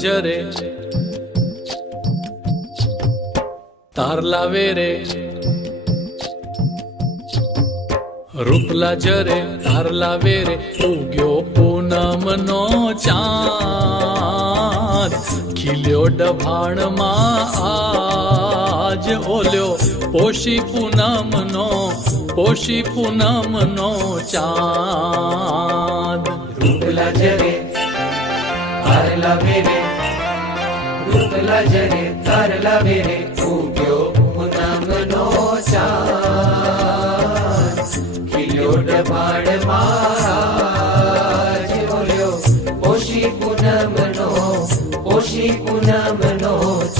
જરે તાર લાવે રે, રૂપલા જરે તાર લાવે રે, ઉગ્યો પૂનમનો ચાંદ, ખીલ્યો ડભાણમાં આજ, ઓલ્યો પોષી પૂનમનો ચાંદ. રૂપલા જરે તાર લાવે રે, રૂપલા જરે તાર લાવે રે, ઉગ્યો પૂનમનો ચાંદ, ખીલ્યો ડભાણમાં આજ, ઓલ્યો પોષી પૂનમનો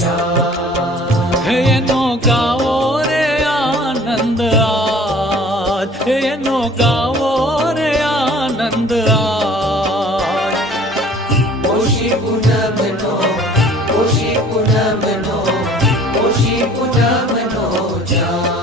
ચાંદ. હે એનો ગાવો રે આનંદ આજ, હે એનો ગાવો રે આનંદ આજ. પોષી પૂનમનો ચાંદ.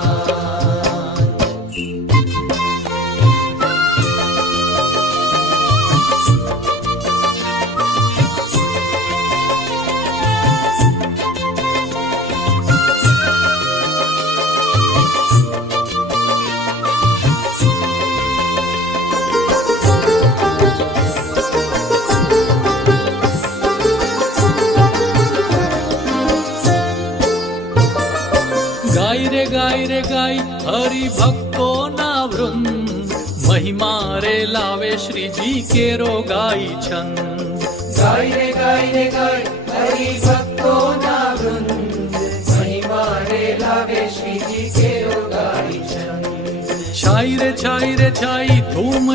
ગાય રે ગાય હરિ ભક્તો ના વૃંદ, મહિમા રે લાવે શ્રીજી કેરો ગાય છંદ. ગાય રે ગાય હરિ ભક્તો ના વૃંદ, મહિમા રે લાવે શ્રીજી કેરો ગાય છંદ. છાઈ રે છાઈ ધૂમ